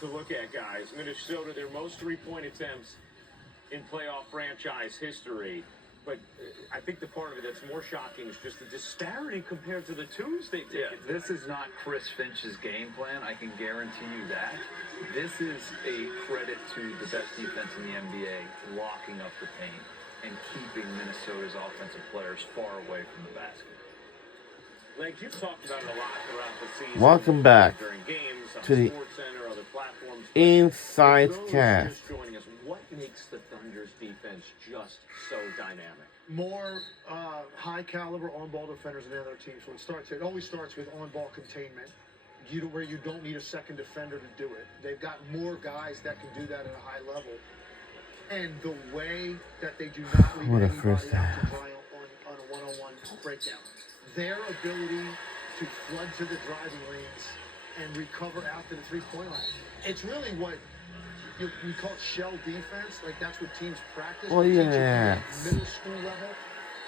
to look at, guys. Minnesota, their most three-point attempts in playoff franchise history. But I think the part of it that's more shocking is just the disparity compared to the twos they take. Yeah, this is not Chris Finch's game plan. I can guarantee you that. This is a credit to the best defense in the NBA, locking up the paint and keeping Minnesota's offensive players far away from the basket. Legs, you've talked about it a lot throughout the season. Welcome back during games, on to the SportsCenter, other platforms. insightcast. Just joining us, what makes the Thunder's defense just so dynamic? More high caliber on-ball defenders than other teams. So it always starts with on-ball containment. Where you don't need a second defender to do it. They've got more guys that can do that at a high level. And the way that they do not leave anybody out to dry on a one-on-one breakdown. Their ability to flood to the driving lanes and recover after the three-point line. It's really what we call it shell defense. Like, that's what teams practice. Oh, yeah. Middle school level.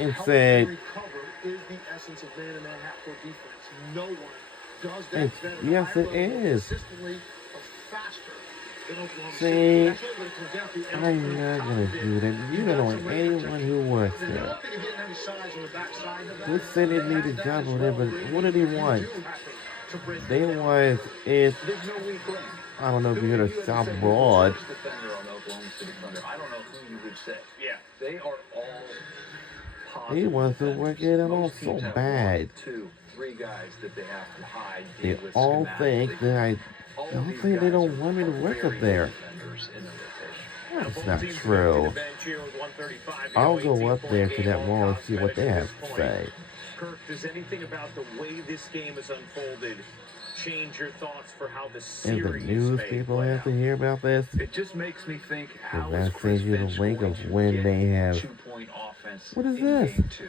And Helping said, recover is the essence of man-to-man half-court defense. No one does that better. Yes, it is. Consistently or faster than Oklahoma See, City. That's what it comes down to. I'm not going to do that. You don't want anyone who works They're there. not going to get any size on the backside of that. Who said they need a job or whatever? What did he want? They want it. There's no weak link. I don't know if you're going to stop Defender broad. on Oklahoma City Thunder. I don't know who you would say. Yeah. They are all positive. He wants to work it out Most so teams have bad. 1, 2, 3 guys that they have to hide. They deal with all schematically. think that I All of don't these think they guys don't are want me to work up very there. good defenders in the rotation. That's not true. I'll go up there to that wall and see what they have to say. Kirk, does anything about the way this game has unfolded change your thoughts for how the And series the news may people play have to out? hear about this. It just makes me think how Because is that Chris sends you the Finch link going of to when get they have 2-point offense What is in this? Game 2?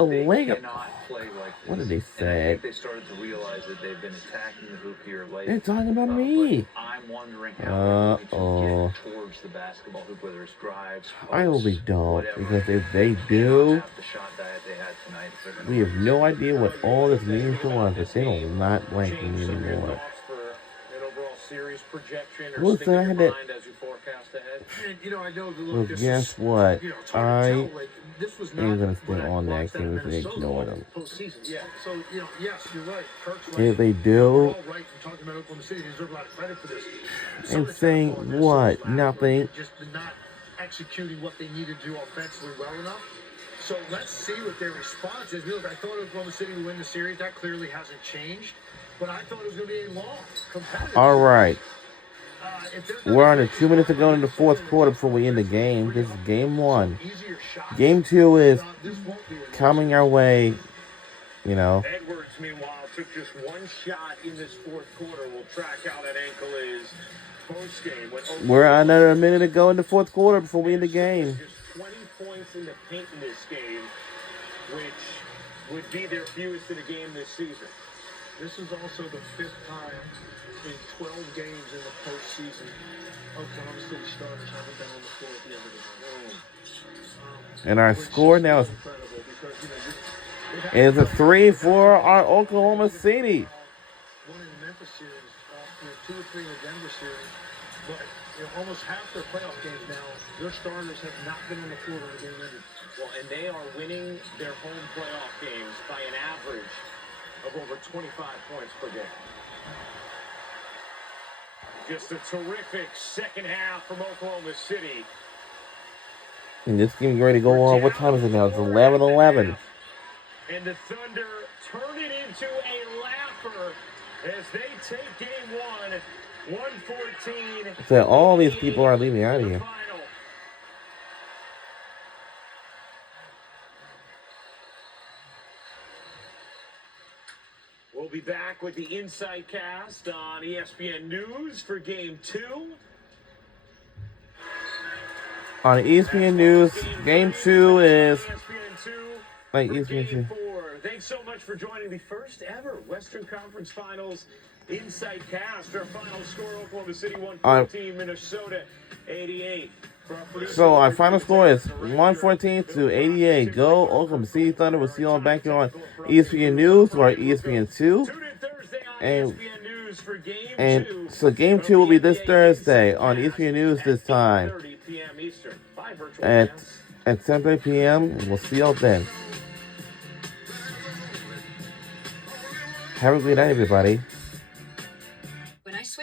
a They link. cannot play like this. What did they And I say? think they started to realize that they've been attacking the hoop here late. They're talking about But me. I'm wondering how they're going Uh-oh. to get towards the basketball hoop, whether it's drives, I hope they posts, don't. whatever. Because if they They don't do, have the shot diet they had tonight if they're gonna we have win. no idea what all this means to us. If they don't not like me Change some of your anymore. thoughts for an overall series projection or Well, stick in so I your had that- mind as you forecast ahead? And, I know the Well, look. This guess is, what? it's hard to I tell, like, this was ain't not gonna stay what I on that watched out of game if they Minnesota ignore them. postseason. Yeah. So, yes, you're right. Kirk's right. If they We're do, all right in talking about Oklahoma City. They deserve a lot of credit for this. Some and of it's saying not on their what? side, Nothing. but just not executing what they need to do offensively well enough. So let's see what their response is. Look, I thought Oklahoma City would win the series. That clearly hasn't changed. But I thought it was going to be a long, competitive. All right. If there's not We're a under great 2 minutes to go in the shot, fourth quarter before we end the game. This is game one. easier shots. Game two is This won't be a coming our way. Edwards, meanwhile, took just one shot in this fourth quarter. We'll track how that ankle is post-game. We're under a minute to go in the fourth quarter before we end the game. Just 20 points in the paint in this game, which would be their fewest in a game this season. This is also the 5th time in 12 games in the postseason Oklahoma City starters haven't been on the floor at the end of the game. And our Which score now is incredible because, they've had is a 3 for our Oklahoma City. one in the Memphis series, 2 or 3 in the Denver series, but almost half their playoff games now, their starters have not been on the floor when the game ended. Well, and they are winning their home playoff games by an average of over 25 points per game. Just a terrific second half from Oklahoma City. And this game is ready to go on. What time is it now? It's 11:11. And the Thunder turn it into a laugher as they take game one, 114. So all these people are leaving out of the here. final. We'll be back with the insightcast on ESPN News for game two. On ESPN News, game 2 is ESPN 2 like for ESPN 2. game 4. Thanks so much for joining the first ever Western Conference Finals insightcast. Our final score: Oklahoma City 114, Minnesota 88. So our final score is 114 to 88. Go Oklahoma City Thunder. We'll see you all back here on ESPN News or ESPN 2. Tune in Thursday on And ESPN News times for game And 2. so game 2 will be this Thursday on ESPN News this time 8:30 p.m. Eastern. Bye, virtual at fans. 7:30 p.m. And we'll see y'all then. Have a great night, everybody.